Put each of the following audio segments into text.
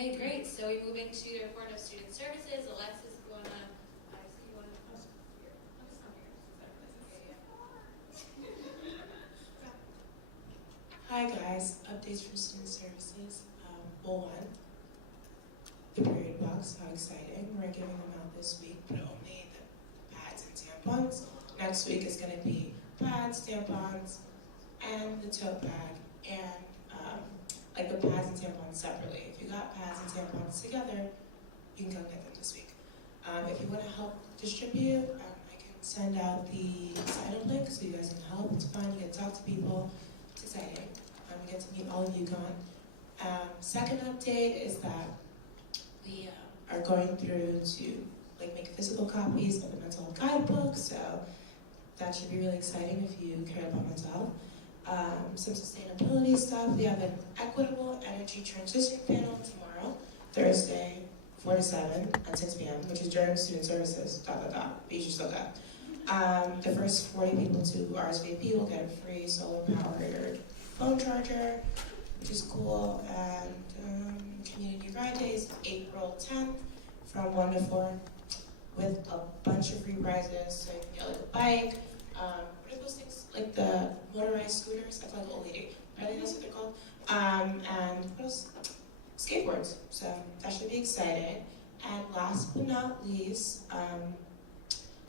Okay, great. So we move into the report of student services. Alexis, you want to, I see you want to, here. No, it's not here. It's okay, yeah. Hi guys, updates from student services. Well, one, the period box, how exciting. We're giving them out this week, but only the pads and tampons. Next week is going to be pads, tampons, and the tote bag, and like the pads and tampons separately. If you got pads and tampons together, you can come get them this week. If you want to help distribute, I can send out the sign-up link so you guys can help. It's fun, you get to talk to people. It's exciting. We get to meet all of Uconn. Second update is that we are going through to make physical copies of the mental health guidebook, so that should be really exciting if you care about mental health. Some sustainability stuff. We have an equitable energy transition panel tomorrow, Thursday, 4 to 7 at 6 p.m., which is during student services, but you should still go. The first 40 people to RSVP will get a free solar-powered phone charger, which is cool, and Community Ride Day is April 10th from 1 to 4 with a bunch of free prizes, so you can get a bike, what are those things, like the motorized scooters? I feel like an old lady, I think that's what they're called, and what else? Skateboards, so that should be exciting. And last but not least,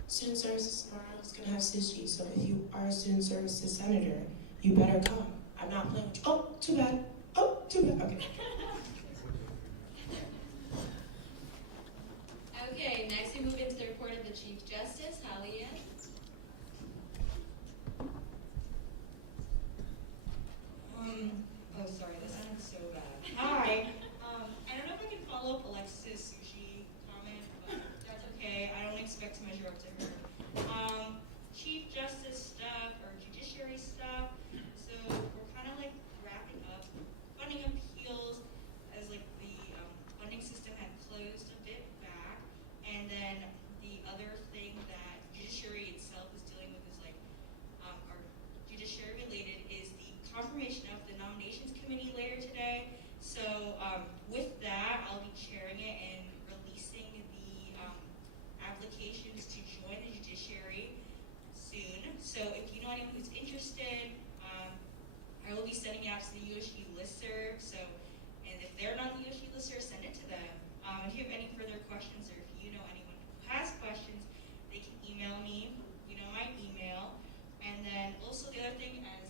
student services tomorrow is going to have sushi, so if you are a student services senator, you better come. I'm not playing with you. Oh, too bad. Oh, too bad. Okay. Okay, next we move into the report of the Chief Justice, Halia. Oh, sorry, this sounds so bad. Hi. I don't know if I can follow up Alexis' sushi comment, but that's okay. I don't expect to measure up to her. Chief Justice stuff or judiciary stuff. So we're kind of wrapping up funding appeals as the funding system had closed a bit back, and then the other thing that judiciary itself is dealing with is or judiciary related is the confirmation of the nominations committee later today. So with that, I'll be chairing it and releasing the applications to join the judiciary soon. So if you know anyone who's interested, I will be sending it out to the USG listserv. So, and if they're not on the USG listserv, send it to them. If you have any further questions, or if you know anyone who has questions, they can email me. You know my email. And then also the other thing, as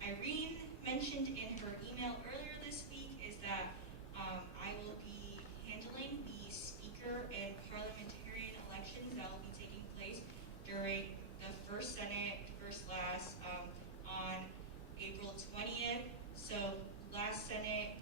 Irene mentioned in her email earlier this week, is that I will be handling the speaker and parliamentarian elections that will be taking place during the first Senate, first last, on April 20th. So last Senate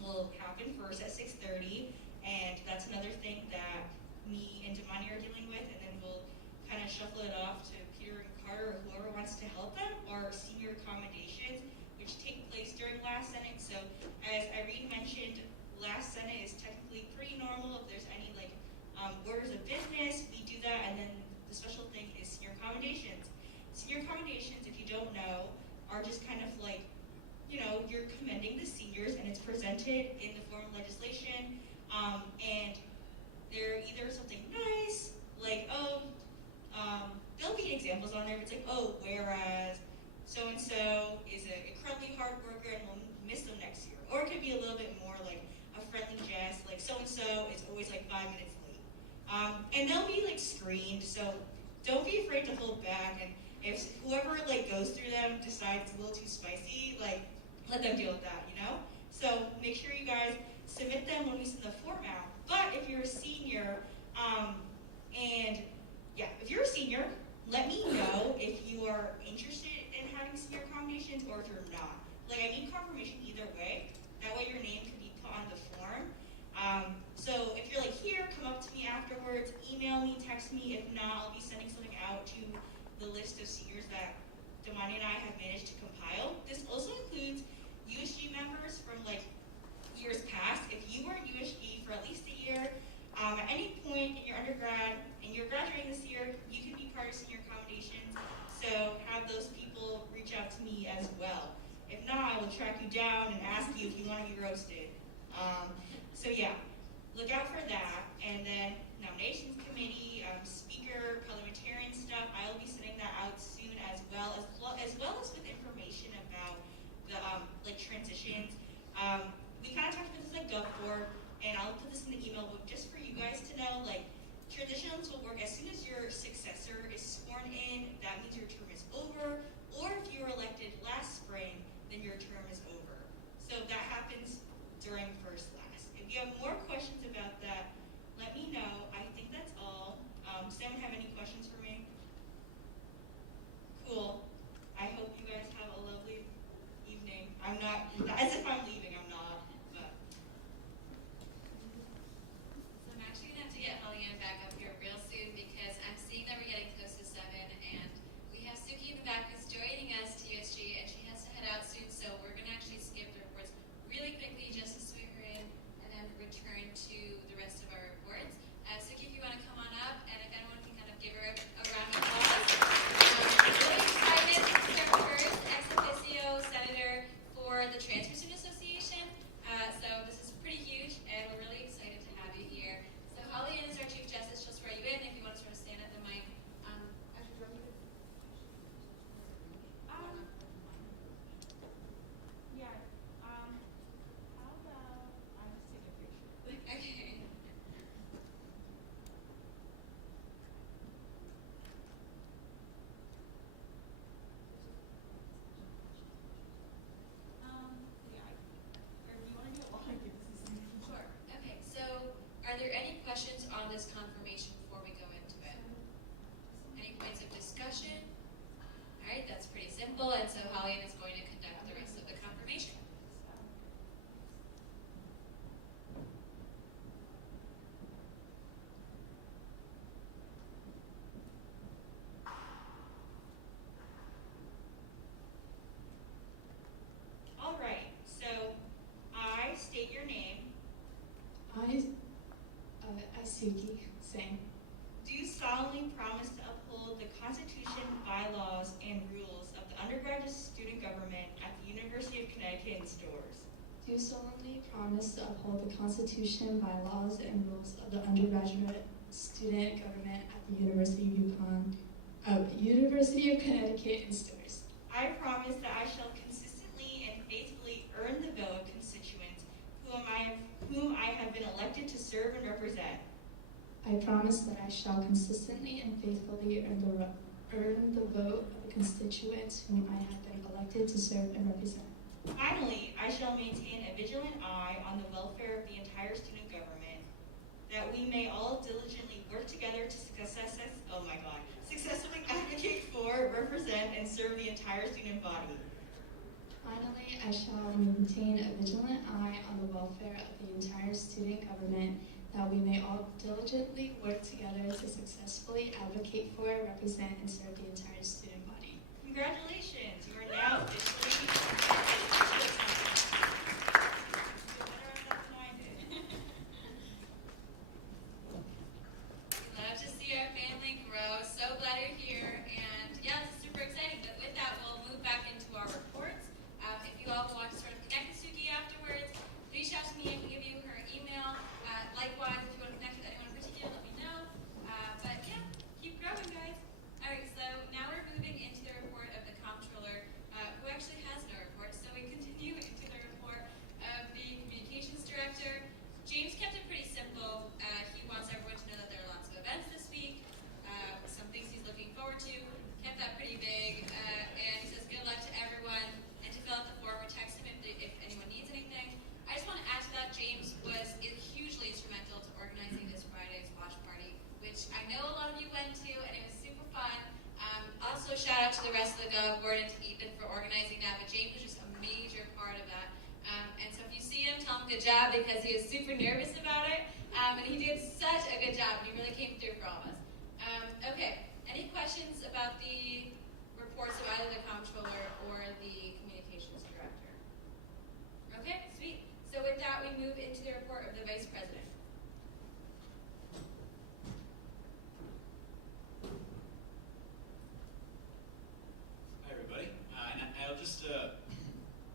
will happen first at 6:30, and that's another thing that me and Damani are dealing with, and then we'll kind of shuffle it off to Peter and Carter or whoever wants to help them, or senior accommodations, which take place during last Senate. So as Irene mentioned, last Senate is technically pretty normal. If there's any orders of business, we do that, and then the special thing is senior accommodations. Senior accommodations, if you don't know, are just kind of you're commending the seniors, and it's presented in the form of legislation, and they're either something nice, there'll be examples on there. It's whereas so-and-so is a incredibly hard worker and we'll miss them next year. Or it could be a little bit more a friendly jest, so-and-so is always 5 minutes late. And they'll be screened, so don't be afraid to hold back, and if whoever goes through them decides it's a little too spicy, let them deal with that, So make sure you guys submit them when we send the form out. But if you're a senior, if you're a senior, let me know if you are interested in having senior accommodations or if you're not. I need confirmation either way. That way your name can be put on the form. So if you're here, come up to me afterwards, email me, text me. If not, I'll be sending something out to the list of seniors that Damani and I have managed to compile. This also includes USG members from years past. If you were at USG for at least a year, at any point in your undergrad and you're graduating this year, you can be part of senior accommodations. So have those people reach out to me as well. If not, I will track you down and ask you if you want to be roasted. So yeah, look out for that. And then nominations committee, speaker, parliamentarian stuff, I'll be sending that out soon as well as with information about the like transitions. We kind of talked about this like GovBoard, and I'll put this in the email, but just for you guys to know, like transitions will work as soon as your successor is sworn in. That means your term is over, or if you were elected last spring, then your term is over. So that happens during first last. If you have more questions about that, let me know. I think that's all. Does anyone have any questions for me? Cool. I hope you guys have a lovely evening. I'm not, as if I'm leaving, I'm not, but. So I'm actually gonna have to get Holly Ann back up here real soon because I'm seeing that we're getting close to 7 and we have Suki in the back who's joining us to USG and she has to head out soon, so we're gonna actually skip the reports really quickly just to sweep her in and then return to the rest of our reports. Suki, if you wanna come on up and if anyone can kind of give her a round of applause. Really excited. This is our first ex officio senator for the Transfer Student Association. So this is pretty huge and we're really excited to have you here. So Holly Ann is our Chief Justice. She'll swear you in if you want to sort of stand at the mic. Actually, do you want me to? Yeah, how about I just take a picture? Okay. Or do you want to do it while I give this to you? Sure. Okay. So are there any questions on this confirmation before we go into it? Any points of discussion? All right, that's pretty simple. And so Holly Ann is going to conduct the rest of the confirmation. All right, so I state your name, I, Suki, same. do solemnly promise to uphold the Constitution, bylaws, and rules of the undergraduate student government at the University of Connecticut and STORS. Do solemnly promise to uphold the Constitution, bylaws, and rules of the undergraduate student government at the University of Connecticut and STORS. I promise that I shall consistently and faithfully earn the vote of constituents whom I have been elected to serve and represent. I promise that I shall consistently and faithfully earn the vote of the constituents whom I have been elected to serve and represent. Finally, I shall maintain a vigilant eye on the welfare of the entire student government, that we may all diligently work together to successfully advocate for, represent, and serve the entire student body. Finally, I shall maintain a vigilant eye on the welfare of the entire student government, that we may all diligently work together to successfully advocate for, represent, and serve the entire student body. Congratulations, you are now officially We love to see our family grow. So glad you're here. And yeah, this is super exciting. But with that, we'll move back into our reports. If you all want to sort of connect with Suki afterwards, reach out to me. I can give you her email. Likewise, if you want to connect with anyone in particular, let me know. But yeah, keep growing, guys. All right, so now we're moving into the report of the comptroller, who actually has no report. So we continue into the report of the communications director. James kept it pretty simple. He wants everyone to know that there are lots of events this week, some things he's looking forward to. Kept that pretty big, and he says good luck to everyone. And to fill out the form or text him if anyone needs anything. I just want to add to that, James was hugely instrumental to organizing this Friday's watch party, which I know a lot of you went to, and it was super fun. Also, shout out to the rest of the GovBoard and to Ethan for organizing that, but James was just a major part of that. And so if you see him, tell him good job because he was super nervous about it, and he did such a good job, and he really came through for all of us. Okay, any questions about the reports of either the comptroller or the communications director? Okay, sweet. So with that, we move into the report of the vice president. Hi, everybody. And I'll just,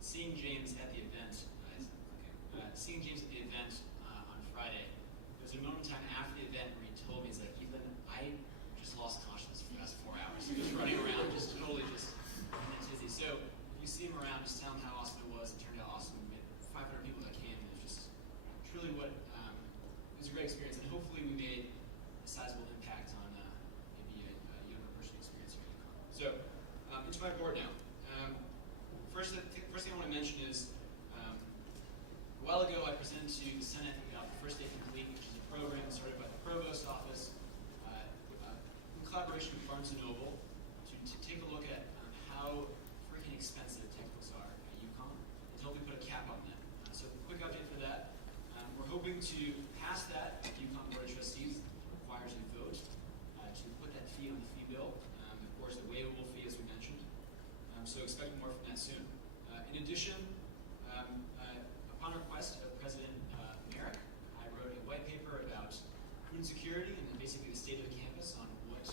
seeing James at the event, seeing James at the event on Friday, there was a moment in time after the event where he told me, he's like, Ethan, I just lost consciousness for the last 4 hours. He was running around, just totally just in a tizzy. So if you see him around, just tell him how awesome it was. It turned out awesome. We had 500 people that came, and it was just truly what, it was a great experience. And hopefully we made a sizable impact on maybe a younger person experiencing Uconn. So into my report now. First thing I want to mention is, a while ago I presented to the Senate about the First Day Complete, which is a program started by the Provost Office in collaboration with Barnes & Noble to take a look at how freaking expensive textbooks are at Uconn and to help me put a cap on them. So a quick update for that. We're hoping to pass that at the Uconn Board of Trustees. It requires a vote to put that fee on the fee bill. Of course, the waivable fee, as we mentioned. So expect more from that soon. In addition, upon request of President Merrick, I wrote a white paper about food security and basically the state of the campus on what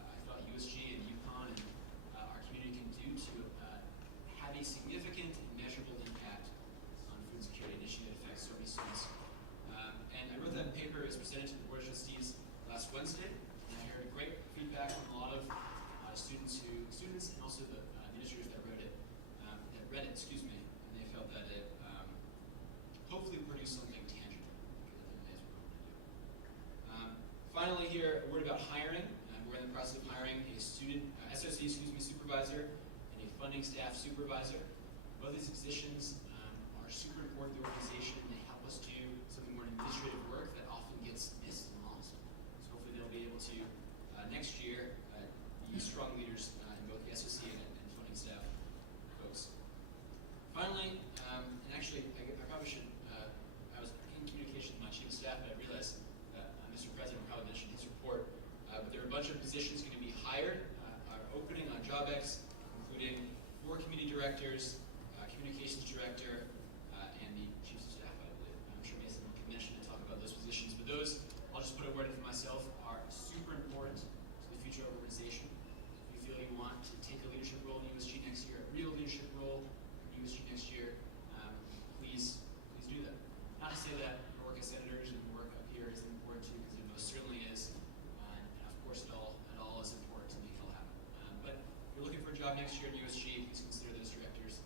I thought USG and Uconn and our community can do to have a significant and measurable impact on food security, an issue that affects so many students. And I wrote that paper, it was presented to the Board of Trustees last Wednesday, and I heard great feedback from a lot of students and also the administrators that read it, and they felt that it hopefully produced something tangible. That is what we're going to do. Finally, here, a word about hiring. We're in the process of hiring a SOC supervisor and a funding staff supervisor. Both these positions are super important to the organization, and they help us do some of the more administrative work that often gets missed and lost. So hopefully they'll be able to, next year, be strong leaders in both the SOC and funding staff folks. Finally, and actually, I probably should, I was in communication with my chief of staff, but I realized that Mr. President probably mentioned his report, but there are a bunch of positions going to be hired, are opening on JobX, including 4 community directors, communications director, and the chief of staff, I believe. I'm sure Mason can mention and talk about those positions, but those, I'll just put a word in for myself, are super important to the future of our organization. If you feel you want to take a leadership role in USG next year, a real leadership role in USG next year, please do that. Not to say that our work as senators and work up here isn't important too, because it most certainly is, and of course it all is important to make it all happen. But if you're looking for a job next year at USG, please consider those directors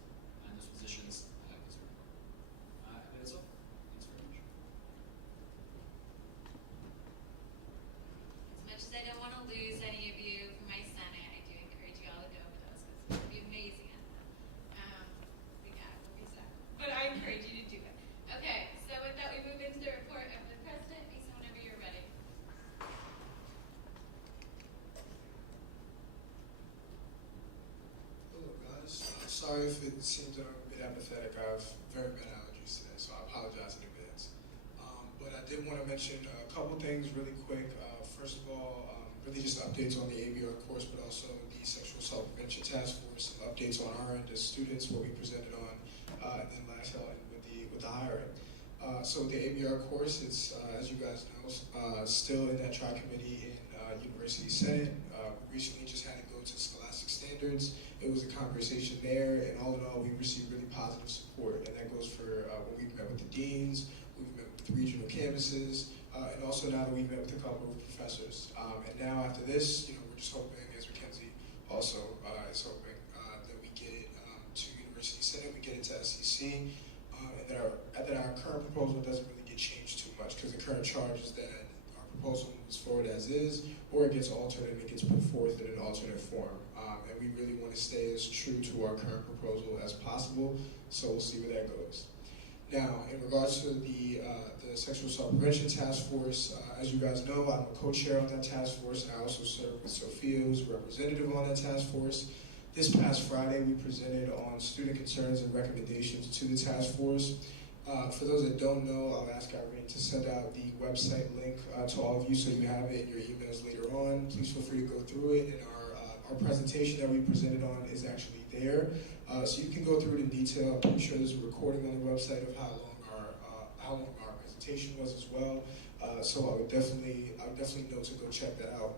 and those positions because they're important. I think that's all. Thanks very much. As much as I don't want to lose any of you from my Senate, I do encourage you all to go for those because it'll be amazing at them. We'll be sad. But I encourage you to do it. Okay, so with that, we move into the report of the president. Mason, whenever you're ready. Hello guys, sorry if it seems I'm a bit apathetic. I have very bad allergies today, so I apologize in advance. But I did want to mention a couple things really quick. First of all, really just updates on the ABR course, but also the Sexual Assault Prevention Task Force, some updates on our end as students, what we presented on, and then last held with the hiring. So the ABR course, it's, as you guys know, still in that tri-committee in University Senate. We recently just had to go to Scholastic Standards. It was a conversation there, and all in all, we received really positive support, and that goes for when we've met with the deans, we've met with the regional campuses, and also now that we've met with a couple of professors. And now after this, we're just hoping, as Mackenzie also is hoping, that we get it to University Senate, we get it to SEC, and that our current proposal doesn't really get changed too much, because the current charge is that our proposal moves forward as is, or it gets altered and it gets put forth in an alternate form. And we really want to stay as true to our current proposal as possible, so we'll see where that goes. Now, in regards to the Sexual Assault Prevention Task Force, as you guys know, I'm a co-chair on that task force, and I also serve with Sophia, who's a representative on that task force. This past Friday, we presented on student concerns and recommendations to the task force. For those that don't know, I'll ask Irene to send out the website link to all of you so you have it in your emails later on. Please feel free to go through it, and our presentation that we presented on is actually there. So you can go through it in detail. I'm pretty sure there's a recording on the website of how long our presentation was as well. So I would definitely note to go check that out.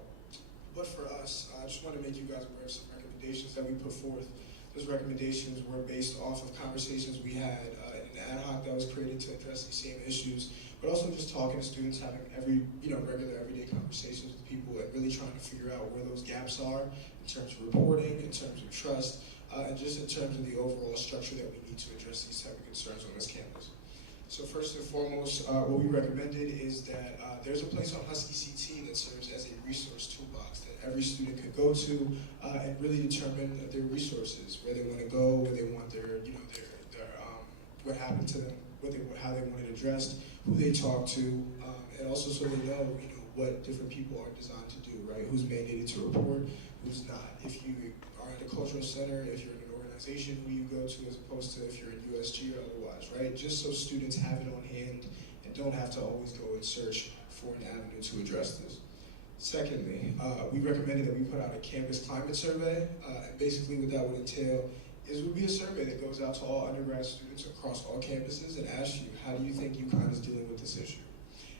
But for us, I just want to make you guys aware of some recommendations that we put forth. Those recommendations were based off of conversations we had in an ad hoc that was created to address these same issues, but also just talking to students, having regular everyday conversations with people, and really trying to figure out where those gaps are in terms of reporting, in terms of trust, and just in terms of the overall structure that we need to address these type of concerns on this campus. So first and foremost, what we recommended is that there's a place on Husky CT that serves as a resource toolbox that every student could go to and really determine their resources, where they want to go, where they want their what happened to them, how they want it addressed, who they talk to, and also so they know, what different people are designed to do, right? Who's mandated to report, who's not. If you are at a cultural center, if you're in an organization, who you go to, as opposed to if you're in USG or otherwise, right? Just so students have it on hand and don't have to always go and search for an avenue to address this. Secondly, we recommended that we put out a campus climate survey, and basically what that would entail would be a survey that goes out to all undergrad students across all campuses and asks you, how do you think UConn is dealing with this issue?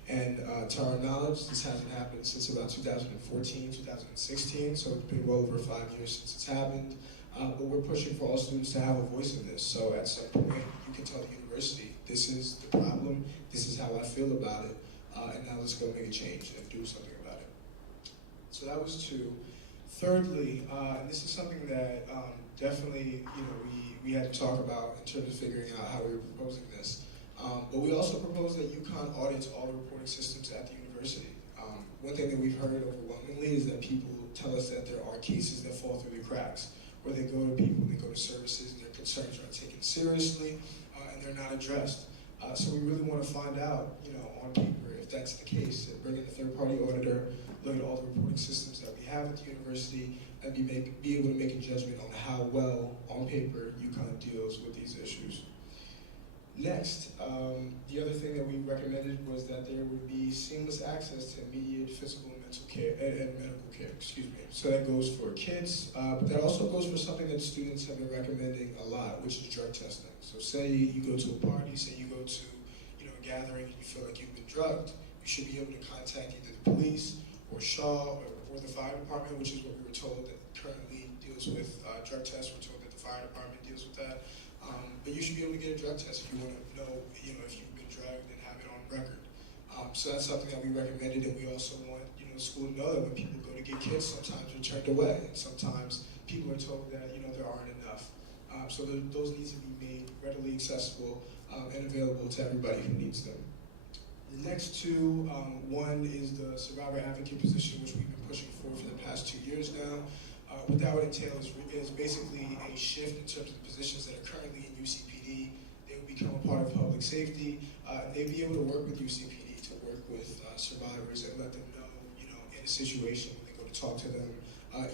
And to our knowledge, this hasn't happened since about 2014, 2016, so it's been well over 5 years since it's happened. But we're pushing for all students to have a voice in this. So at some point, you can tell the university, this is the problem, this is how I feel about it, and now let's go make a change and do something about it. So that was 2. Thirdly, and this is something that definitely we had to talk about in terms of figuring out how we were proposing this. But we also proposed that Uconn audits all the reporting systems at the university. One thing that we've heard overwhelmingly is that people tell us that there are cases that fall through the cracks, where they go to people, they go to services, and their concerns aren't taken seriously, and they're not addressed. So we really want to find out, on paper, if that's the case, and bring in a third-party auditor, look at all the reporting systems that we have at the university, and be able to make a judgment on how well, on paper, UConn deals with these issues. Next, the other thing that we recommended was that there would be seamless access to immediate physical and mental care and medical care. So that goes for kids, but that also goes for something that students have been recommending a lot, which is drug testing. So say you go to a party, say you go to a gathering, and you feel like you've been drugged, you should be able to contact either the police or Shaw or the fire department, which is what we were told that currently deals with drug tests. We're told that the fire department deals with that. But you should be able to get a drug test if you want to know, if you've been drugged and have it on record. So that's something that we recommended, and we also want, the school to know that when people go to get kits, sometimes they're turned away, and sometimes people are told that, there aren't enough. So those need to be made readily accessible and available to everybody who needs them. The next 2, one is the survivor advocate position, which we've been pushing for the past 2 years now. What that would entail is basically a shift in terms of the positions that are currently in UCPD. They would become a part of public safety. They'd be able to work with UCPD to work with survivors and let them know, in a situation when they go to talk to them,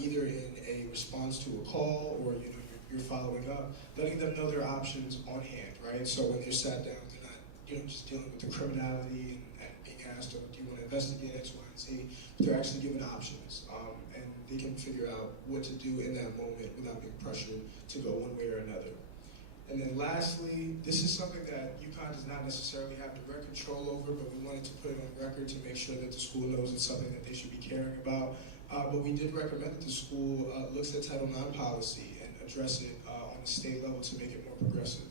either in a response to a call or, you're following up, letting them know their options on hand, right? So when they're sat down, they're not, just dealing with the criminality and being asked, do you want to investigate X, Y, and Z? But they're actually given options. And they can figure out what to do in that moment without being pressured to go one way or another. And then lastly, this is something that UConn does not necessarily have direct control over, but we wanted to put it on record to make sure that the school knows it's something that they should be caring about. But we did recommend that the school looks at Title IX policy and address it on the state level to make it more progressive.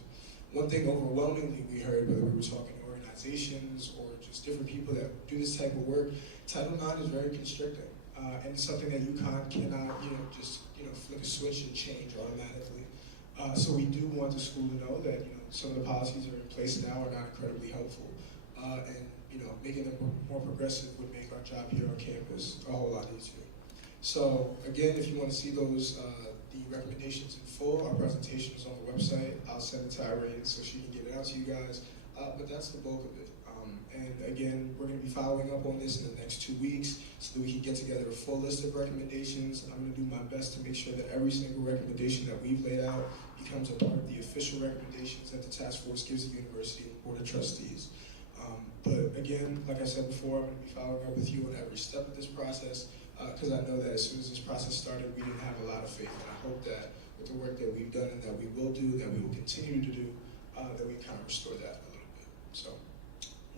One thing overwhelmingly we heard, whether we were talking to organizations or just different people that do this type of work, Title IX is very constricting. And it's something that UConn cannot, just flick a switch and change automatically. So we do want the school to know that, some of the policies that are in place now are not incredibly helpful. And, making them more progressive would make our job here on campus a whole lot easier. So again, if you want to see those, the recommendations in full, our presentation is on the website. I'll send it to Irene so she can get it out to you guys. But that's the bulk of it. And again, we're going to be following up on this in the next 2 weeks so that we can get together a full list of recommendations. And I'm going to do my best to make sure that every single recommendation that we've laid out becomes a part of the official recommendations that the task force gives the university and the board of trustees. But again, like I said before, I'm going to be following up with you on every step of this process because I know that as soon as this process started, we didn't have a lot of faith. And I hope that with the work that we've done and that we will do, that we will continue to do, that we kind of restore that a little bit. So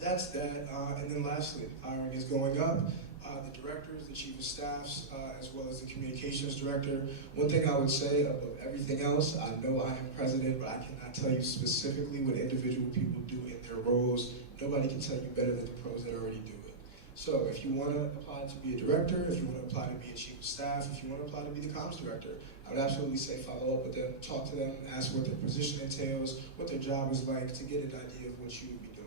that's that. And then lastly, hiring is going up. the directors, the chief of staffs, as well as the communications director. One thing I would say above everything else, I know I am president, but I cannot tell you specifically what individual people do in their roles. Nobody can tell you better than the pros that already do it. So if you want to apply to be a director, if you want to apply to be a chief of staff, if you want to apply to be the comms director, I would absolutely say follow up with them, talk to them, ask what their position entails, what their job is like, to get an idea of what you would be doing.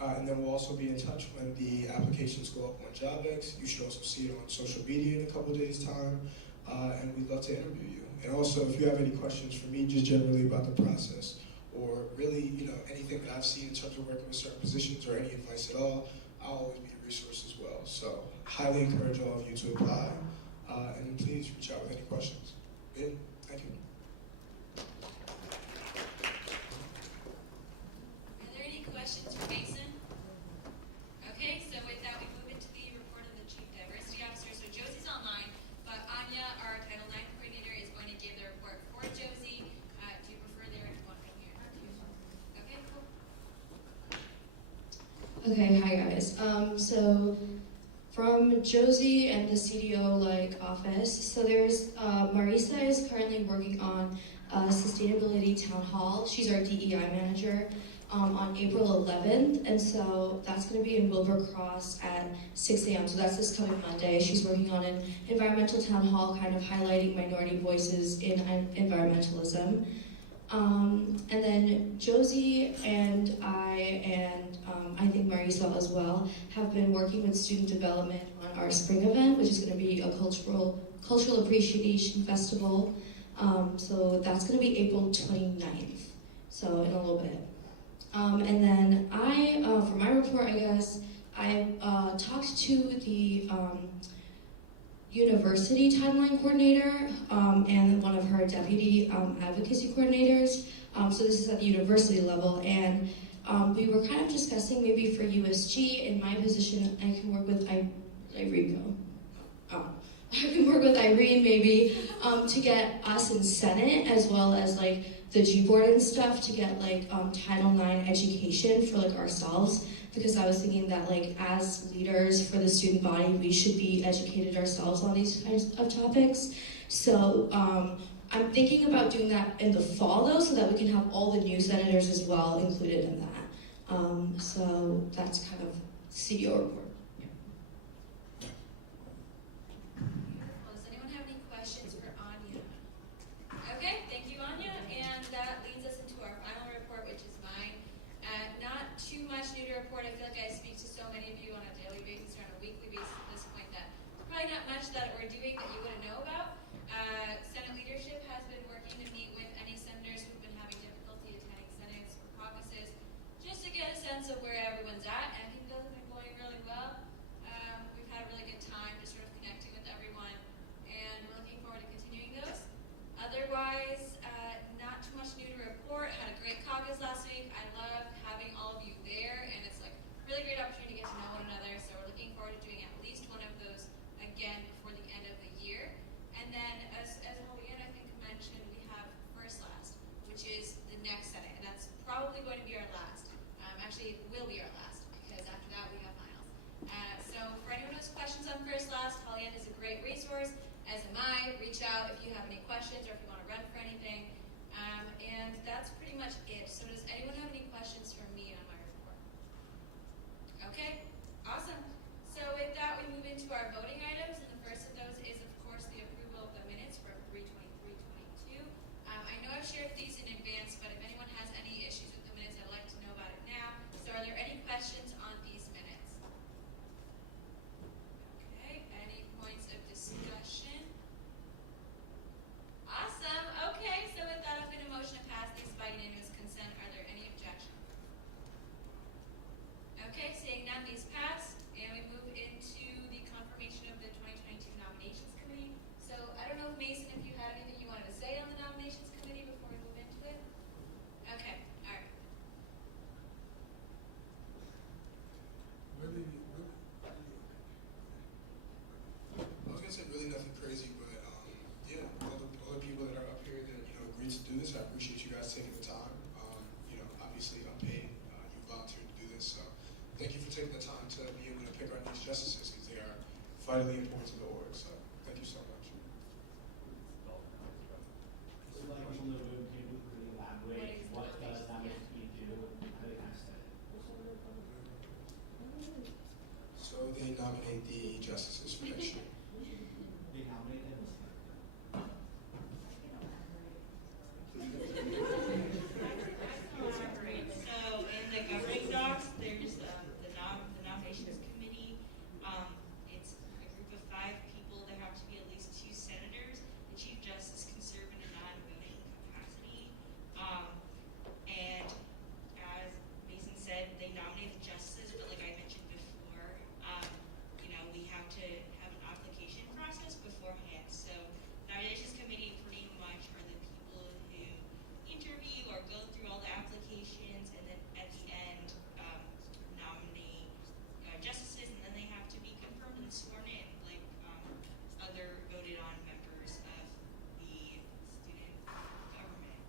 And then we'll also be in touch when the applications go up on JobX. You should also see it on social media in a couple days' time, and we'd love to interview you. And also, if you have any questions for me, just generally about the process, or really, anything that I've seen in terms of working with certain positions, or any advice at all, I'll always be a resource as well. So, highly encourage all of you to apply, and please reach out with any questions. Thank you. Are there any questions for Mason? Okay, so with that, we move into the report of the Chief Diversity Officer. So Josie's online, but Anya, our Title IX coordinator, is going to give the report for Josie. Do you prefer there or do you want me here? Okay, cool. Okay, hi guys. So from Josie and the CDO office, so there's Marisa is currently working on sustainability town hall. She's our DEI manager on April 11th, and so that's going to be in Wilbur Cross at 6 a.m. So that's this coming Monday. She's working on an environmental town hall, kind of highlighting minority voices in environmentalism. And then Josie and I think Marisol as well, have been working with student development on our spring event, which is going to be a cultural appreciation festival. So that's going to be April 29th, so in a little bit. And then for my report, I guess, I talked to the university timeline coordinator and one of her deputy advocacy coordinators. So this is at the university level, and we were kind of discussing maybe for USG, in my position, I can work with Irene maybe to get us in Senate, as well as the G board and stuff, to get Title IX education for ourselves, because I was thinking that as leaders for the student body, we should be educated ourselves on these kinds of topics. So I'm thinking about doing that in the fall though, so that we can have all the new senators as well included in that. So that's kind of CDO report. Beautiful. Does anyone have any questions for Anya? Okay, thank you, Anya. And that leads us into our final report, which is mine. Not too much new to report. I feel like I speak to so many of you on a daily basis or on a weekly basis at this point that there's probably not much that we're doing that you wouldn't know about. Senate leadership has been working to meet with any senators who've been having difficulty attending Senates or caucuses, just to get a sense of where everyone's at. And I think those have been going really well. We've had a really good time just sort of connecting with everyone, and we're looking forward to continuing those. Otherwise, not too much new to report. Had a great caucus last week. I loved having all of you there, and it's a really great opportunity to get to know one another. So we're looking forward to doing at least one of those again before the end of the year. And then, as Julian I think mentioned, we have First Last, which is the next Senate, and that's probably going to be our last. Actually, it will be our last, because after that we have finals. So for anyone who has questions on First Last, Julian is a great resource, as am I. Reach out if you have any questions or if you want to run for anything. And that's pretty much it. So does anyone have any questions for me on my report? Okay, awesome. So with that, we move into our voting items, and the first of those is, of course, the approval of the minutes from 3/23/22. I know I've shared these in advance, but if anyone has any issues with the minutes, I'd like to know about it now. So are there any questions on these minutes? Okay, any points of discussion? Awesome. Okay, so with that, I'm going to motion to pass these by unanimous consent. vitally important to the org. So thank you so much. So like in the room, can you really elaborate what does damage speed do and how they kind of set it? So they nominate the justices for next year. They nominate them. Elaborate. So in the governing docs, there's the nominations committee. It's a group of 5 people. There have to be at least 2 senators. The chief justice can serve in a non-voting capacity. And as Mason said, they nominate the justices, but like I mentioned before, we have to have an application process beforehand. So nominations committee pretty much are the people who interview or go through all the applications, and then at the end nominate justices, and then they have to be confirmed and sworn in, like other voted on members of the student government.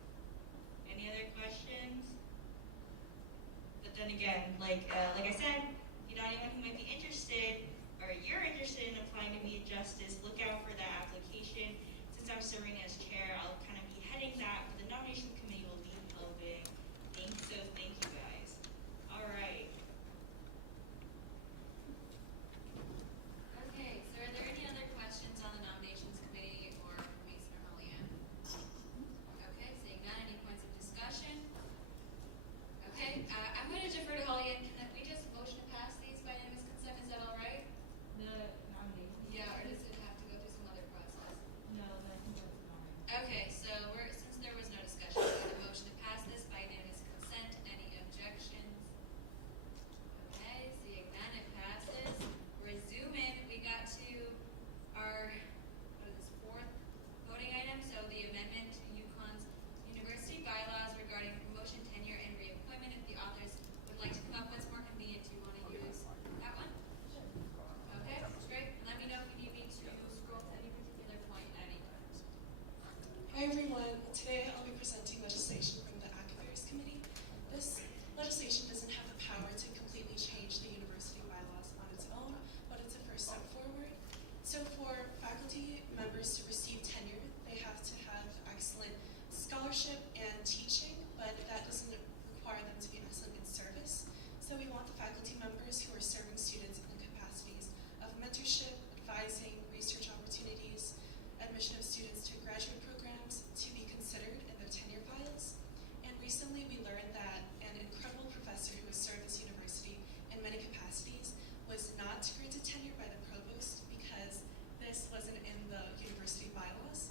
Any other questions? But then again, like I said, anyone who might be interested, or you're interested in applying to be a justice, look out for that application. Since I'm serving as chair, I'll kind of be heading that, but the nomination committee will be helping. Thank you guys. All right. Okay, so are there any other questions on the nominations committee or for Mason or Julianne? Okay, seeing none, any points of discussion? Okay, I'm going to defer to Julianne. Can we just motion to pass these by unanimous consent? Is that all right? The nomination. Yeah, or does it have to go through some other process? No, I think that's fine. Okay, so since there was no discussion, we're going to motion to pass this by unanimous consent. Any objections? Okay, seeing none, it passes. Resuming, we got to our, 4th voting item. So the amendment to Uconn's university bylaws regarding promotion, tenure, and reappointment. If the authors would like to come up, what's more convenient? Do you want to use that one? Okay, that's great. Let me know if you need me to scroll to any particular point at any time. Hi everyone, today I'll be presenting legislation from the Affairs Committee. This legislation doesn't have the power to completely change the university bylaws on its own, but it's a first step forward. So for faculty members to receive tenure, they have to have excellent scholarship and teaching, but that doesn't require them to be excellent in service. So we want the faculty members who are serving students in capacities of mentorship, advising, research opportunities, admission of students to graduate programs to be considered in their tenure files. And recently we learned that an incredible professor who has served this university in many capacities was not granted tenure by the provost because this wasn't in the university bylaws.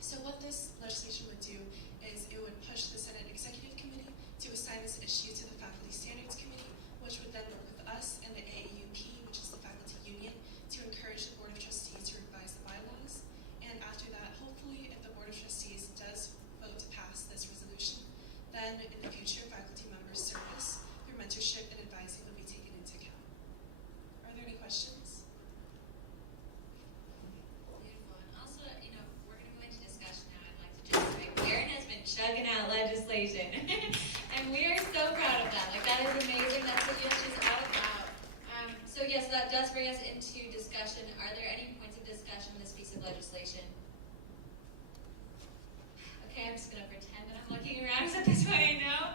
So what this legislation would do is it would push the Senate Executive Committee to assign this issue to the Faculty Standards Committee, which would then work with us and the AAUP, which is the faculty union, to encourage the Board of Trustees to revise the bylaws. And after that, hopefully, if the Board of Trustees does vote to pass this resolution, then in the future, faculty members' service through mentorship and advising will be taken into account. Are there any questions? Beautiful. And also, we're going to go into discussion now. I'd like to just say, Karen has been chugging out legislation. And we are so proud of that. Like, that is amazing. That's what USG is all about. So yes, that does bring us into discussion. Are there any points of discussion on this piece of legislation? Okay, I'm just going to pretend that I'm looking around so this way I know.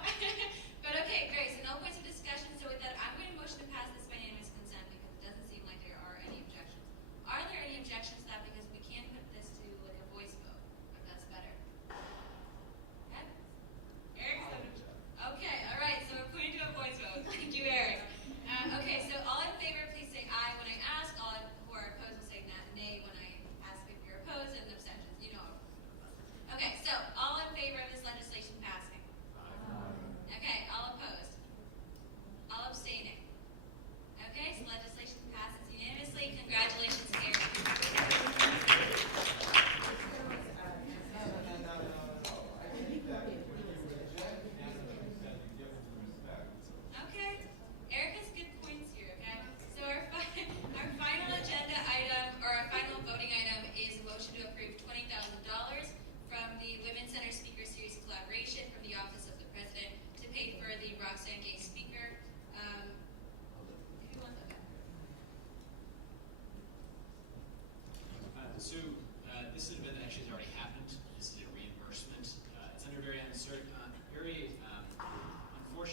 But okay, great. So no points of discussion. So with that, I'm going to motion to pass this by unanimous consent because it doesn't seem like there are any objections. Are there any objections to that? Because we can put this to like a voice vote, if that's better. Okay? Eric? Okay, all right. So we're putting to a voice vote. Thank you, Eric. Okay, so all in favor, please say aye when I ask. All who are opposed will say nay when I ask if you're opposed. And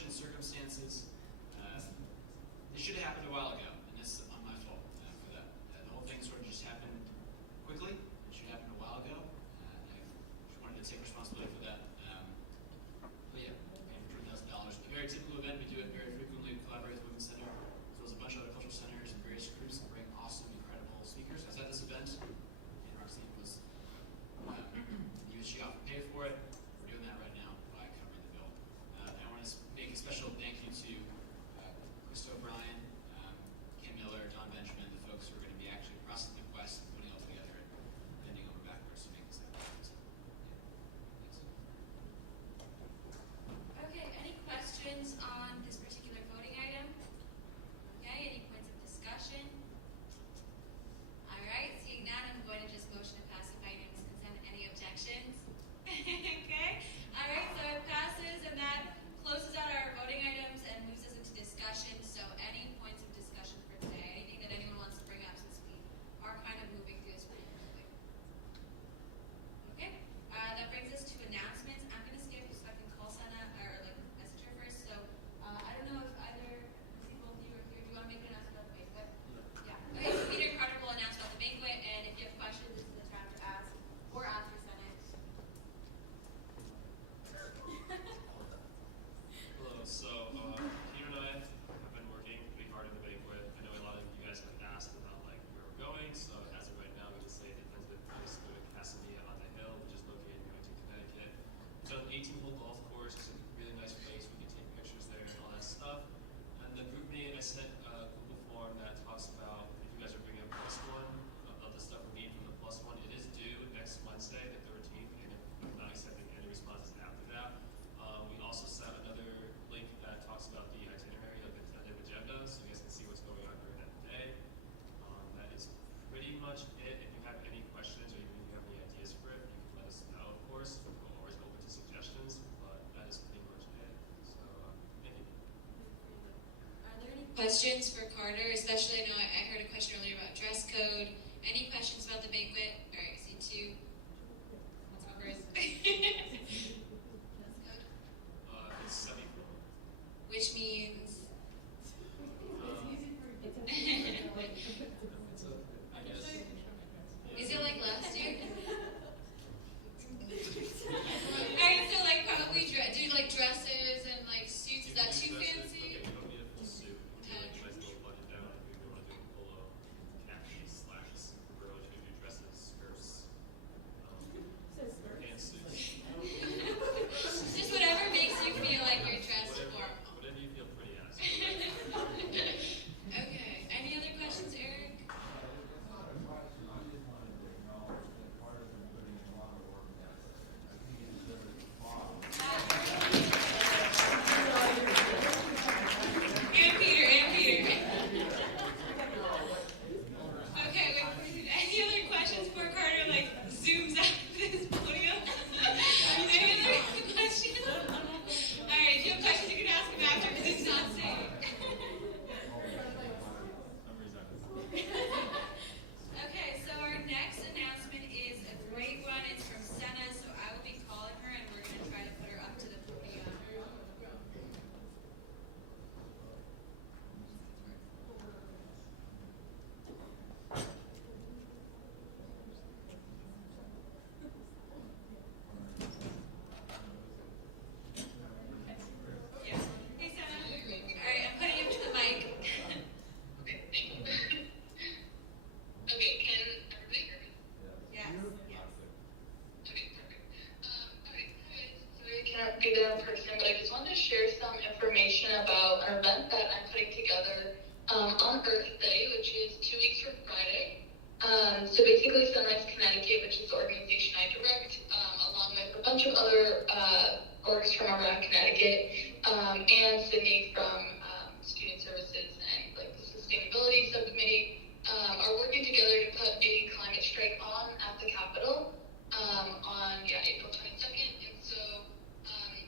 unfortunate circumstances. This should have happened a while ago, and this is on my fault for that. The whole thing sort of just happened quickly. It should have happened a while ago. I just wanted to take responsibility for that. But yeah, paying $20,000. A very typical event. We do it very frequently. We collaborate with the Women's Center, as well as a bunch of other cultural centers and various groups, and bring awesome, incredible speakers. I was at this event, and Roxanne was USG offered to pay for it. We're doing that right now by covering the bill. I want to make a special thank you to Krista O'Brien, Kim Miller, Don Benjamin, the folks who are going to be actually processing the requests and putting it all together and bending over backwards to make this happen. So, yeah, thanks. Okay, any questions on this particular voting item? Okay, any points of discussion? All right, seeing none, I'm going to just motion to pass it by unanimous consent. Any objections? Okay, all right, so it passes, and that closes out our voting items and moves us into discussion. So any points of discussion for today? Anything that anyone wants to bring up, since we are kind of moving through this pretty quickly? Okay, that brings us to announcements. I'm going to skip so I can call Sana, or like message her first. So I don't know if either, I see both of you are here. Do you want to make an announcement about the banquet? Yeah. Okay, so Peter Carter will announce about the banquet, and if you have questions, this is the time to ask, or ask your Senate. Hello, so Peter and I have been working pretty hard on the banquet. I know a lot of you guys have asked about like where we're going, so as of right now, we can say that the place is going to Casamia on the Hill, which is located in Newington, Connecticut. It's on an 18-hole golf course. It's a really nice place. We can take pictures there and all that stuff. And the group me, I sent a Google form that talks about if you guys are bringing a plus one, about the stuff we need from the plus one. It is due next Wednesday, the 13th, and I'm not accepting any responses after that. We also sent another link that talks about the itinerary of the tentative agenda, so you guys can see what's going on during that day. That is pretty much it. If you have any questions or even if you have any ideas for it, you can let us know, of course. We're always open to suggestions, but that is pretty much it. So, thank you. Are there any questions for Carter? Especially, I know I heard a question earlier about dress code. Any questions about the banquet? All right, I see two. What's up, Chris? Dress code, It's semi. which means. I guess. Is it like last year? Alright, so like probably do like dresses and like suits. Is that too fancy? Okay, we don't need a full suit. We Okay. can like a nice little button down if we want to do a polo, khaki, slacks. We're always going to do dresses, skirts, pantsuits. Just whatever makes you feel like you're dressed Whatever, formal. whatever you feel pretty as. Okay. Any other questions, Eric? And Peter. Okay, wait. Any other questions for Carter? Like zooms out of this podium. Any other questions? All right. If you have questions, you can ask him after because he's not saying. Okay, so our next announcement is a great one. It's from Senna, so I will be calling her and we're going to try to put her up to the podium. Yeah. Hey, Senna. All right, I'm putting you to the mic. Okay, thank you. Okay, can everybody hear me? Yes. Okay, perfect. Alright, hi. Sorry I can't be there in person, but I just wanted to share some information about an event that I'm putting together on Earth Day, which is 2 weeks from Friday. So basically Sunrise Connecticut, which is the organization I direct, along with a bunch of other orgs from around Connecticut, and Sydney from Student Services and like the Sustainability Subcommittee, are working together to put a climate strike on at the Capitol on April 22nd. And so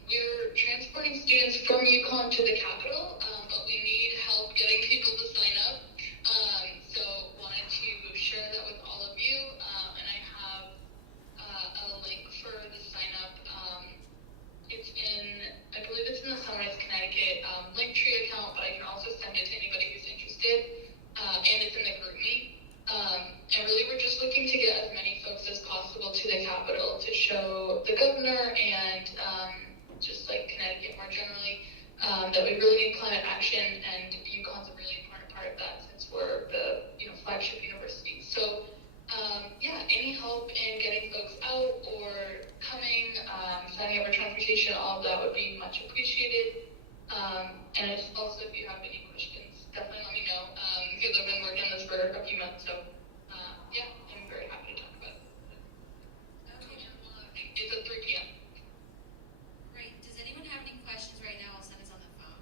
we're transporting students from Uconn to the Capitol, but we need help getting people to sign up. So wanted to share that with all of you, and I have a link for the sign up. It's in, I believe it's in the Sunrise Connecticut that we really need climate action, and Uconn's a really important part of that since we're the flagship university. So yeah, any help in getting folks out or coming, signing up for transportation, all of that would be much appreciated. And also, if you have any questions, definitely let me know, because I've been working on this for a few months, so yeah, I'm very happy to talk about it. Okay. It's at 3 p.m. Great. Does anyone have any questions right now? I'll send us on the phone.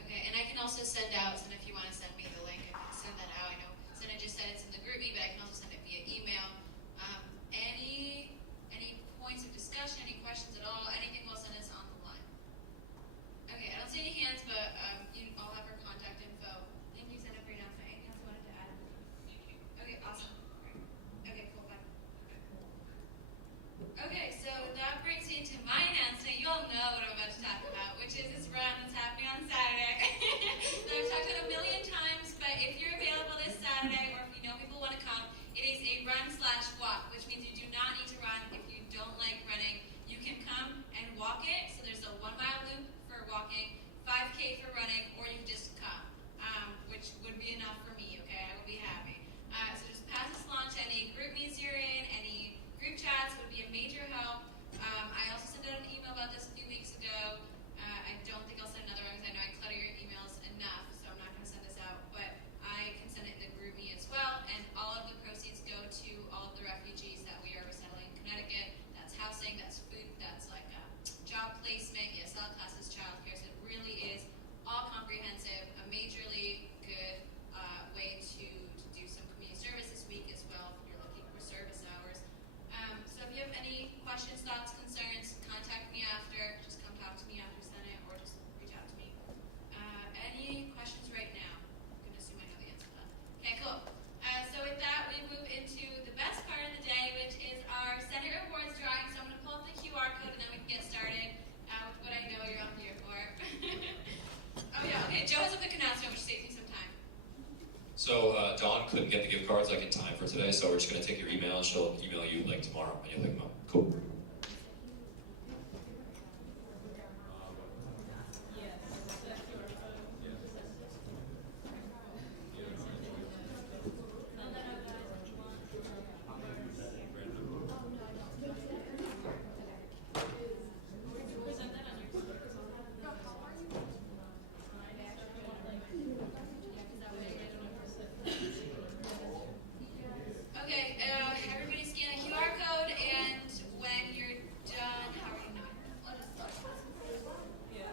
Okay, and I can also send out, and if you want to send me the link, I can send that out. I know Senna just said it's in the GroupMe, but I can also send it via email. Any points of discussion, any questions at all, anything we'll send us on the line. Okay, I don't see any hands, but you all have our contact info. Thank you, Senna, for your announcement. Anything else you wanted to add? Okay, awesome. Great. Okay, cool, bye. Okay, so that brings me to my announcement. You all know what I'm about to talk about, which is this run that's happening on Saturday. That I've talked about a million times, but if you're available this Saturday, or if you know people want to come, it is a run/walk, which means you do not need to run. If you don't like running, you can come and walk it. So there's a 1-mile loop for walking, 5K for running, or you can just come, which would be enough for me, okay? I will be happy. So just pass this along to any group meets you're in, any group chats would be a major help. I also sent out an email about this a few weeks ago. I don't think I'll send another one because I know I clutter your emails enough, so I'm not going to send this out. But I can send it in the group me as well, and all of the proceeds go to all of the refugees that we are resettling in Connecticut. That's housing, that's food, that's like job placement, ESL classes, childcare. So it really is all comprehensive, a majorly good way to do some community service this week as well if you're looking for service hours. So if you have any questions, thoughts, concerns, contact me after. Just come talk to me after Senate, or just reach out to me. Any questions right now? I'm going to assume I know the answer to that. Okay, cool. So with that, we move into the best part of the day, which is our Senate rewards drawing. So I'm going to pull up the QR code, and then we can get started with what I know you're all here for. Oh yeah, okay. Joe has a quick announcement, which saves me some time. So Dawn couldn't get the gift cards like in time for today, so we're just gonna take your email and she'll email you like tomorrow and you'll pick them up. Cool. Okay, everybody scan a QR code, and when you're done, how are you not? Let us know. Yeah.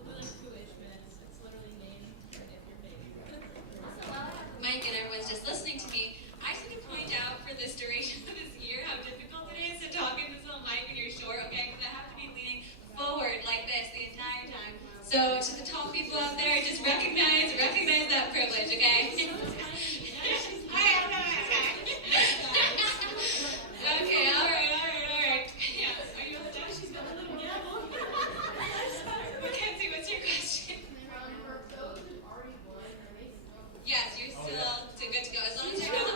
We'll do like 2-ish minutes. It's literally name and if you're baby. Mike and everyone's just listening to me. I just need to point out for this duration of this year how difficult it is to talk into some mic when you're short, okay? Because I have to be leaning forward like this the entire time. So to the tall people out there, just recognize that privilege, okay? Hi, I'm not. Okay, all right. Yeah, are you all done? She's got a little gavel. Mackenzie, what's your question? Yes, you're still good to go. As long as you're done.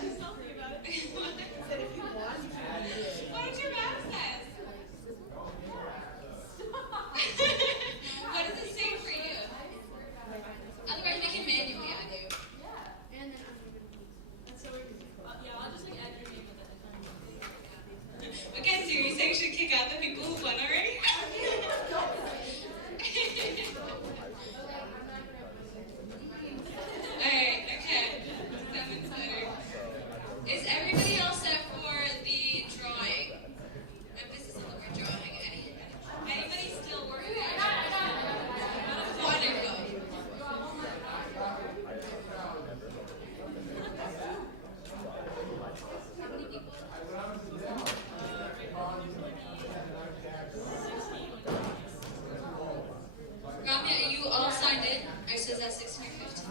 She's talking about it. What did your map says? What does it say for you? Otherwise, we can manually add you. Yeah, I'll just like add your name with it. Mackenzie, are you saying we should kick out the people who won already? Alright, okay. That one's better. Is everybody else set for the drawing? Emphasis on the word drawing. Anybody still working on it? Wonderful. How many people? Ramya, are you all signed in? Or says that 16 or 15?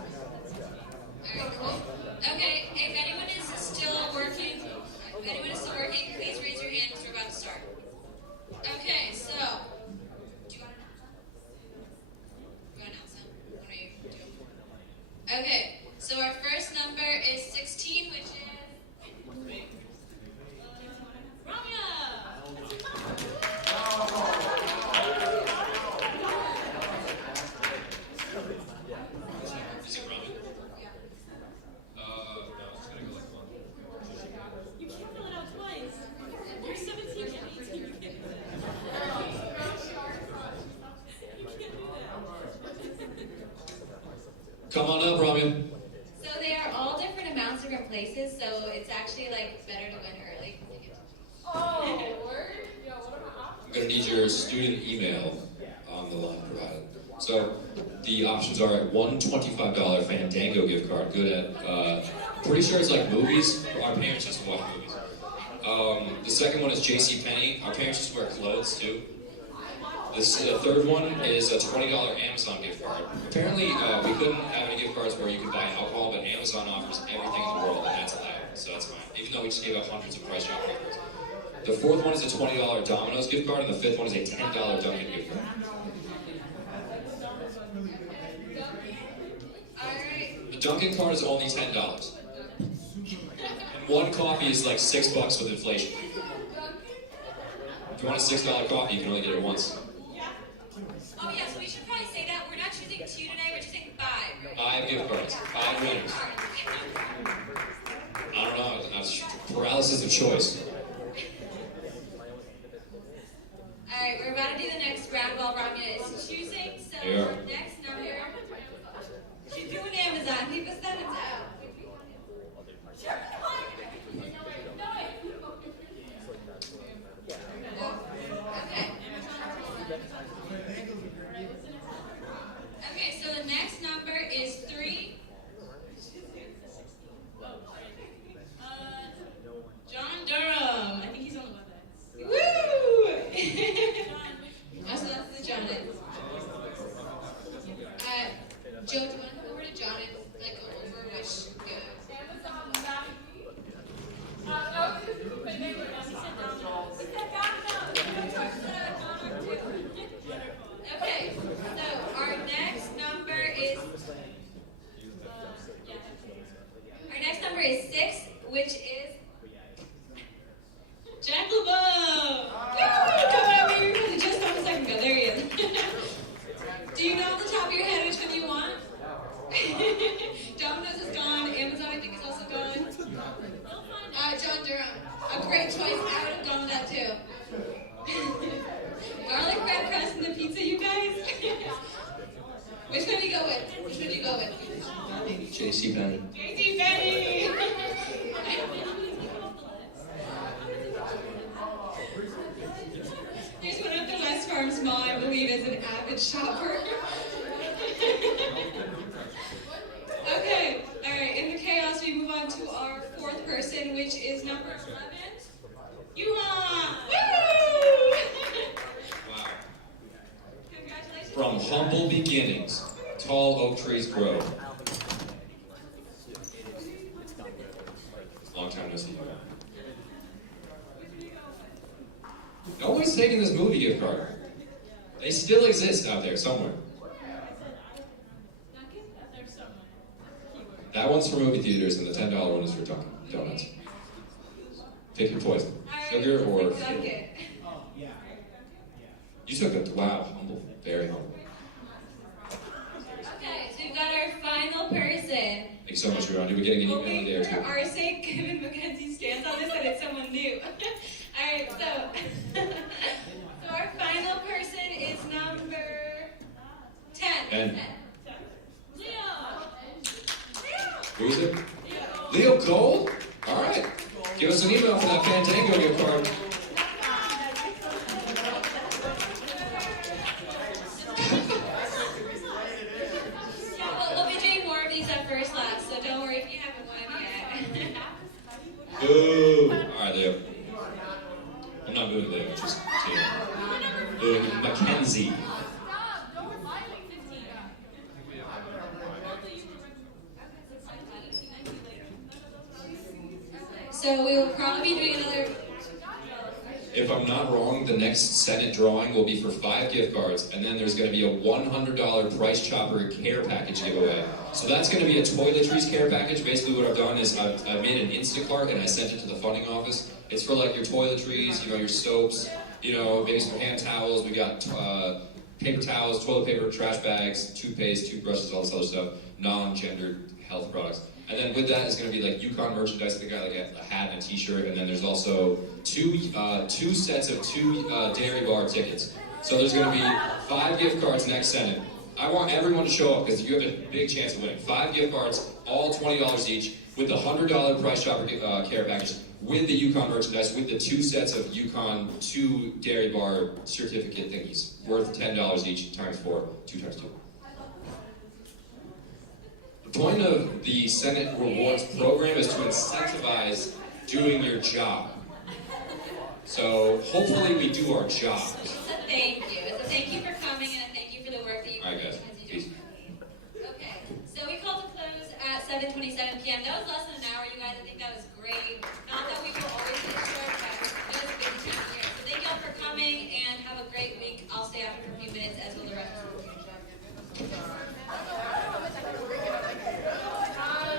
Alright, cool. Okay, if anyone is still working, please raise your hand because we're about to start. Okay, so, do you want to announce them? What are you doing? Okay, so our first number is 16, which is Ramya! Come on up, Ramya. So they are all different amounts, different places, so it's actually like better to win early. Oh, word? Yo, what are my options? I'm gonna need your student email on the line provided. So the options are one $25 Fandango gift card, good at, pretty sure it's like movies. Our parents just watch movies. The second one is JCPenney. Our parents just wear clothes too. The third one is a $20 Amazon gift card. Apparently, we couldn't have any gift cards where you could buy alcohol, but Amazon offers everything in the world, and that's allowed, so that's fine. Even though we just gave out hundreds of price shop gift cards. The fourth one is a $20 Domino's gift card, and the fifth one is a $10 Dunkin' gift card. Alright. The Dunkin' card is only $10. And one coffee is like $6 with inflation. If you want a $6 coffee, you can only get it once. Oh yeah, so we should probably say that. We're not choosing 2 today, we're choosing 5. 5 gift cards. 5 winners. I don't know. That's paralysis of choice. Alright, we're about to do the next round while Ramya is choosing. So Yeah. our next number. She's doing Amazon. Keep us sending out. Okay. Okay, so the next number is 3. John Durham. I think he's on the website. Woo! Oh, so that's the John. Joe, do you want to come over to John and like go over which goes? Okay, so our next number is 6, which is Jack LeBeau. coming over here because it just happened a second ago. There he is. Do you know off the top of your head which one you want? Domino's is gone. Amazon, I think, is also gone. John Durham. A great choice. I would have gone with that too. Garlic bread crust in the pizza, you guys. Which one do you go with? Which one do you go with? JCPenney. JCPenney. Here's one at the West Farms Mall, I believe, is an avid shopper. Okay, alright, in the chaos we move on to our 4th person, which is number 11. Uconn! Woo! Wow. Congratulations. From humble beginnings, tall oak trees grow. Long time no see. Nobody's taking this movie gift card. They still exist out there somewhere. That one's for movie theaters, and the $10 one is for Dunkin' Donuts. Pick your poison. Sugar or Dunkin'. You took it. Wow, humble. Very humble. Okay, so we've got our final person. Thank you so much, Ron. You'll be getting an email in there For too. our sake, given Mackenzie's stance on this, that it's someone new. Alright, so our final person is number 10. And 10. who is it? Leo Cole? All right. Give us an email for that Fandango gift card. Yeah, we'll be doing more of these at first class, so don't worry if you haven't won yet. Boo! All right, Leo. I'm not booing Leo, just kidding. Booing Mackenzie. So we will probably be doing another. If I'm not wrong, the next Senate drawing will be for 5 gift cards, and then there's going to be a $100 Price Chopper care package giveaway. So that's going to be a toiletries care package. Basically what I've done is I've made an Instacart and I sent it to the funding office. It's for like your toiletries, you know, your soaps, you know, maybe some hand towels. We got paper towels, toilet paper, trash bags, toothpaste, toothbrushes, all this other stuff, non-gendered health products. And then with that is going to be like Uconn merchandise. I think I got like a hat and a t-shirt. And then there's also two sets of 2 dairy bar tickets. So there's going to be 5 gift cards next Senate. I want everyone to show up because you have a big chance of winning. 5 gift cards, all $20 each, with the $100 Price Chopper care package, with the Uconn merchandise, with the 2 sets of Uconn 2 dairy bar certificate thingies, worth $10 each, times 4, 2 times 2. The point of the Senate Rewards program is to incentivize doing your job. So hopefully we do our job. It's a thank you. It's a thank you for coming and a thank you for the work that you All right, guys. Peace. Okay, so we called to close at 7:27 p.m. That was less than an hour, you guys. I think that was great. Not